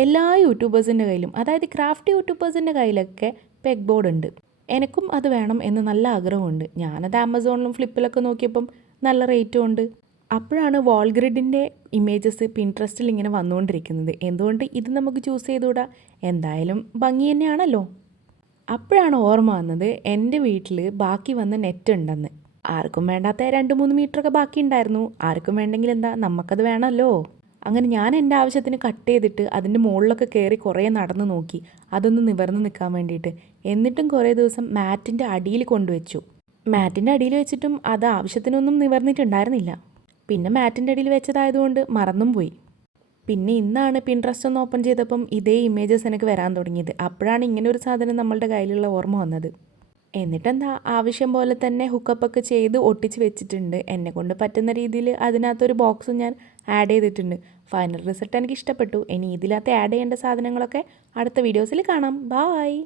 എല്ലാ യൂട്യൂബേഴ്സിൻ്റെ കയ്യിലും, അതായത് ക്രാഫ്റ്റ് യൂട്യൂബേഴ്സിൻ്റെ കയ്യിലൊക്കെ പെഗ് ബോർഡ് ഉണ്ട്. എനിക്കും അത് വേണം എന്ന് നല്ല ആഗ്രഹമുണ്ട്. ഞാനത് ആമസോണിലും ഫ്ലിപ്പിലൊക്കെ നോക്കിയപ്പം നല്ല റേറ്റും ഉണ്ട്. അപ്പോഴാണ് വാൾ ഗ്രിഡിൻ്റെ ഇമേജസ് പിൻട്രസ്റ്റിൽ ഇങ്ങനെ വന്നുകൊണ്ടിരിക്കുന്നത്. എന്തുകൊണ്ട് ഇത് നമുക്ക് ചൂസ് ചെയ്തുകൂടാ? എന്തായാലും ഭംഗി തന്നെയാണല്ലോ. അപ്പോഴാണ് ഓർമ്മ വന്നത് എൻ്റെ വീട്ടിൽ ബാക്കി വന്ന നെറ്റ് ഉണ്ടെന്ന്. ആർക്കും വേണ്ടാത്ത 2-3 മീറ്ററൊക്കെ ബാക്കി ഉണ്ടായിരുന്നു. ആർക്കും വേണ്ടെങ്കിൽ എന്താ, നമുക്കത് വേണമല്ലോ. അങ്ങനെ ഞാൻ എൻ്റെ ആവശ്യത്തിന് കട്ട് ചെയ്തിട്ട് അതിൻ്റെ മുകളിലൊക്കെ കയറി കുറേ നടന്ന് നോക്കി, അതൊന്ന് നിവർന്ന് നിൽക്കാൻ വേണ്ടിയിട്ട്. എന്നിട്ടും കുറേ ദിവസം മാറ്റിൻ്റെ അടിയിൽ കൊണ്ടുവച്ചു. മാറ്റിൻ്റെ അടിയിൽ വെച്ചിട്ടും അത് ആവശ്യത്തിനൊന്നും നിവർന്നിട്ടുണ്ടായിരുന്നില്ല. പിന്നെ മാറ്റിൻ്റെ അടിയിൽ വെച്ചതായതുകൊണ്ട് മറന്നും പോയി. പിന്നെ ഇന്നാണ് പിൻട്രസ്റ്റ് ഒന്ന് ഓപ്പൺ ചെയ്തപ്പം ഇതേ ഇമേജസ് എനിക്ക് വരാൻ തുടങ്ങിയത്. അപ്പോഴാണ് ഇങ്ങനെ ഒരു സാധനം നമ്മളുടെ കയ്യിലുള്ള ഓർമ്മ വന്നത്. എന്നിട്ടെന്താ, ആവശ്യം പോലെ തന്നെ ഹുക്കപ്പൊക്കെ ചെയ്ത് ഒട്ടിച്ച് വെച്ചിട്ടുണ്ട്. എന്നെക്കൊണ്ട് പറ്റുന്ന രീതിയിൽ അതിനകത്തൊരു ബോക്സും ഞാൻ ആഡ് ചെയ്തിട്ടുണ്ട്. ഫൈനൽ റിസൾട്ട് എനിക്ക് ഇഷ്ടപ്പെട്ടു. ഇനി ഇതിനകത്ത് ആഡ് ചെയ്യേണ്ട സാധനങ്ങളൊക്കെ അടുത്ത വീഡിയോസിൽ കാണാം. ബായ്.